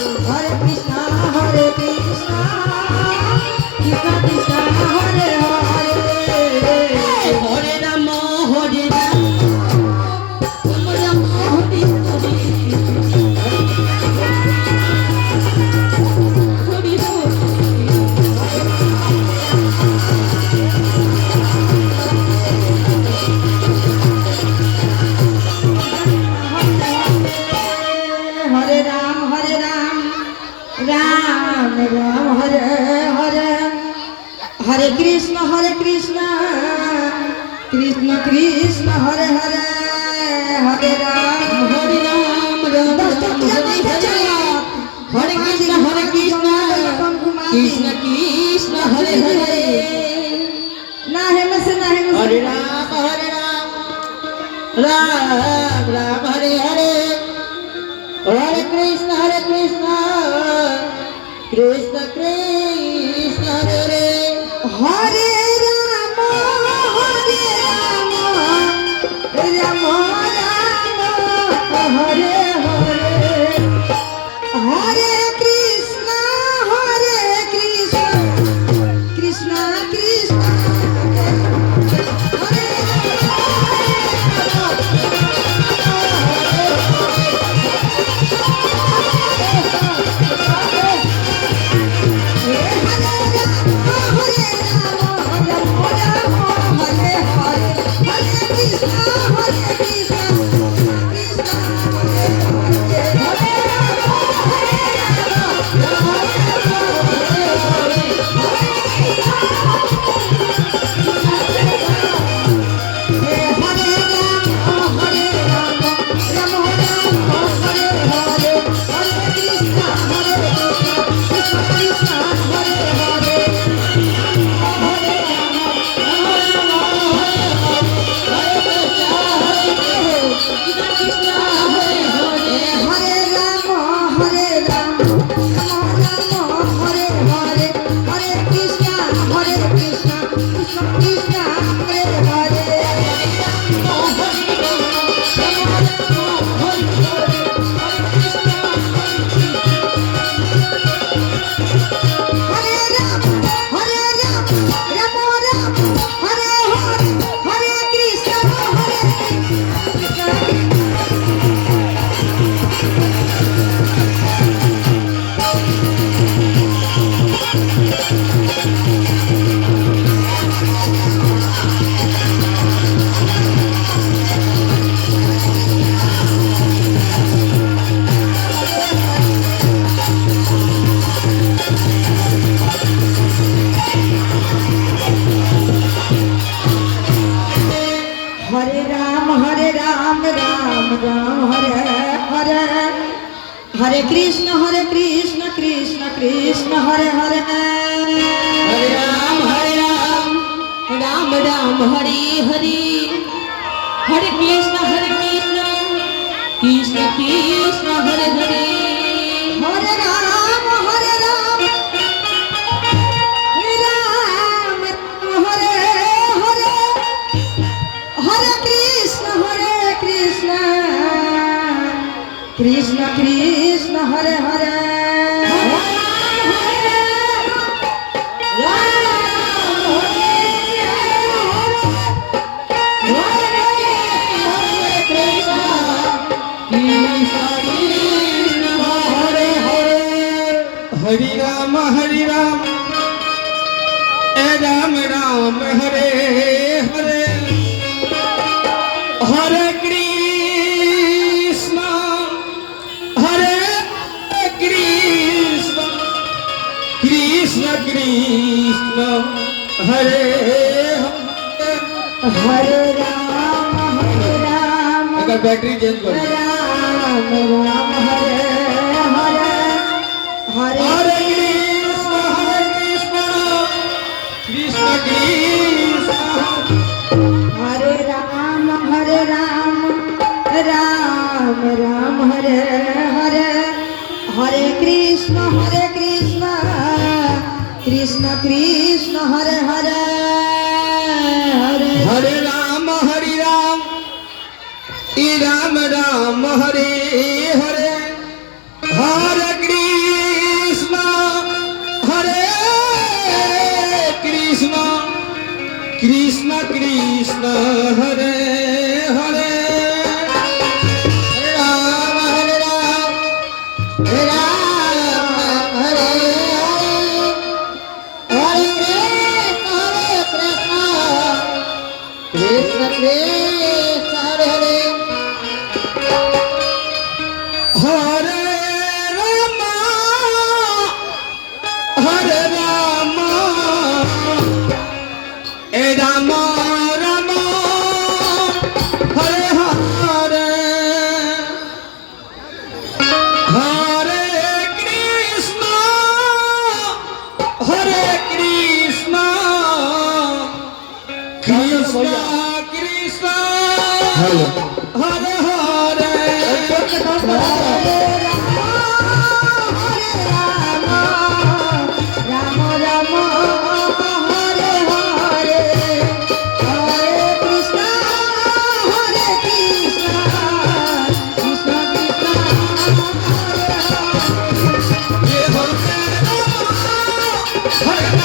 Hare Krishna, Krishna Krishna, Hare Hare, Hare Rama, Hare Rama, Hare Hare. Ram Ram Hare Hare Hare Krishna Krishna Krishna Hare Hare Hare Ram Ram Ram Hare Hare Hare Krishna Krishna Krishna Hare Hare Na hai mas Hare Ram Ram Ram Hare Hare Hare Krishna Krishna Krishna Hare Hare Rama Rama Hare Hare Hare Krishna Krishna Krishna Hare Hare Krishna Krishna Hare Hare Hare Ram Ram Hare Hare Hare Krishna Krishna Krishna Hare Hare Hare Ram Hare Hare Hare Krishna Krishna Krishna Hare Hare Hare Ram Hare Ram Ram Ram Hare Hare Hare Krishna Krishna Krishna Hare Hare Ram अगर battery change कर Ram Hare Hare Hare Krishna Krishna Krishna Hare Ram Ram Hare Hare Hare Krishna Krishna Krishna Hare Hare Hare Ram Ram Ram Hare Hare Hare Krishna Ram Hare Hare Krishna Krishna Krishna Hare Hare Hare Rama Hare Rama Rama Rama Hare Hare Hare Krishna Hare Krishna Krishna Krishna Hare Hare Hare